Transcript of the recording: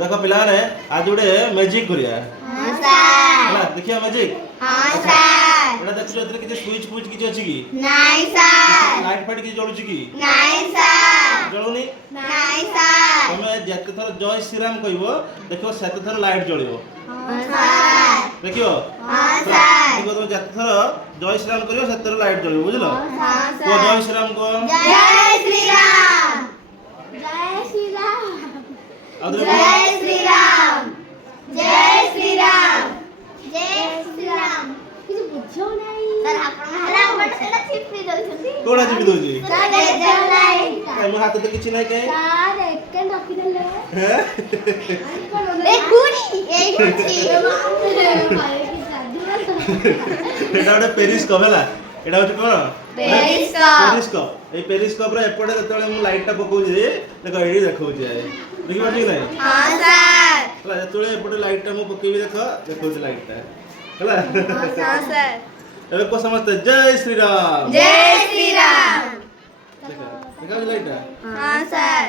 देखो पिलाने आज गोटे मैजिक करिया हां सर ହେଲା ଦେଖିଆ मैजिक हां सर एटा देखछु एतरे किछ स्विच फुइच किछ अछि की नहीं सर लाइट फाइट किछ जळुछि की नहीं सर जळुनी नहीं सर तमे जते थर जय श्री राम कहबो देखो सेते थर लाइट जळिबो हां सर देखियो हां सर देखो तुम जते थर जय श्री राम करियो सेते थर लाइट जळिबो बुझलो हां को सर जय श्री राम को जय श्री राम जय श्री राम आदरे जय श्री राम जय श्री राम जय श्री राम किछ बुझो नाही सर आपण हला बट सेला चिपी दउछथि कोडा जिबि दोजी सर देजो नाही मो हाथ तो किछ नै के सर एकन रखि देले हैं ए कुड़ी ए कुड़ी एटा गोटे पेरिस्कोप हैला एटा होछ कोन पेरिस्कोप पेरिस्कोप ए पेरिस्कोप रे एपटे जतले मु लाइट टा पकोउछि देखो एडी देखौछि आए देखि पाछि नै हां सर होला जतले एपटे लाइट टा मु पकेबी देखो देखौछि लाइट टा होला हां सर एबे को समझते जय श्री राम जय श्री राम देखा देखा लाइट टा हां सर